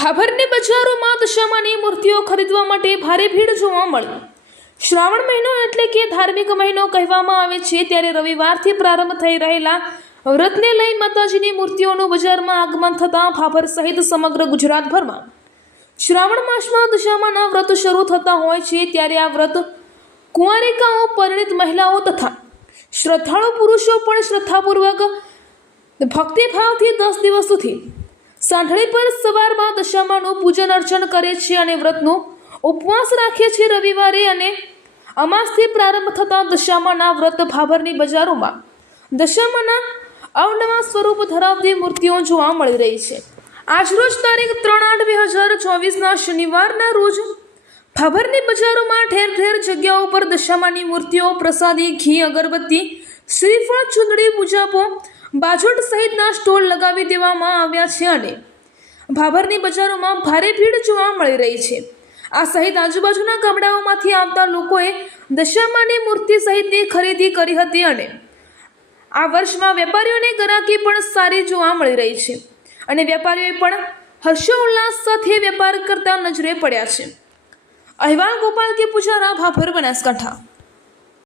ભાભરની બજારોમાં દશામાની મૂર્તિઓ ખરીદવા માટે ભારે ભીડ જોવા મળી। શ્રાવણ મહિનો એટલે કે ધાર્મિક મહિનો કહેવામાં આવે છે, ત્યારે રવિવારથી પ્રારંભ થઈ રહેલા વ્રતને લઈ માતાજીની મૂર્તિઓનું બજારમાં આગમન થતાં ભાભર સહિત સમગ્ર ગુજરાતભરમાં શ્રાવણ માસમાં દશામાના વ્રત શરૂ થતા હોય છે। ત્યારે આ વ્રત કુંવારિકાઓ, પરિણીત મહિલાઓ તથા શ્રદ્ધાળુ પુરુષો પણ શ્રદ્ધાપૂર્વક ભક્તિભાવથી 10 દિવસ સુધી સાંઢળી પર સવારમાં દશામાનું પૂજન અર્ચન કરે છે અને વ્રતનો ઉપવાસ રાખે છે। રવિવારે અને અમાસથી પ્રારંભ થતા દશામાના વ્રત ભાભરની બજારોમાં દશામાના અવનવા સ્વરૂપ ધરાવતી મૂર્તિઓ જોવા મળી રહી છે। આજરોજ તારીખ 3/8/2024 શનિવારના રોજ ભાભરની બજારોમાં ઠેર ઠેર જગ્યાઓ પર દશામાની મૂર્તિઓ, પ્રસાદી, ઘી, અગરબત્તી, શ્રીફળ, ચૂંદડી, મુજાપો, બાજોટ સહિતના સ્ટોલ લગાવી દેવામાં આવ્યા છે અને ભાભરની બજારોમાં ભારે ભીડ જોવા મળી રહી છે। આ સહિત આજુબાજુના ગામડાઓમાંથી આવતા લોકોએ દશામાની મૂર્તિ સહિતની ખરીદી કરી હતી અને આ વર્ષમાં વેપારીઓને ગરાકી પણ સારી જોવા મળી રહી છે અને વેપારીઓએ પણ હર્ષોલ્લાસ સાથે વેપાર કરતા નજરે પડ્યા છે। અહેવાલ ગોપાલ કે પૂજારા, ભાભર, બનાસકાંઠા।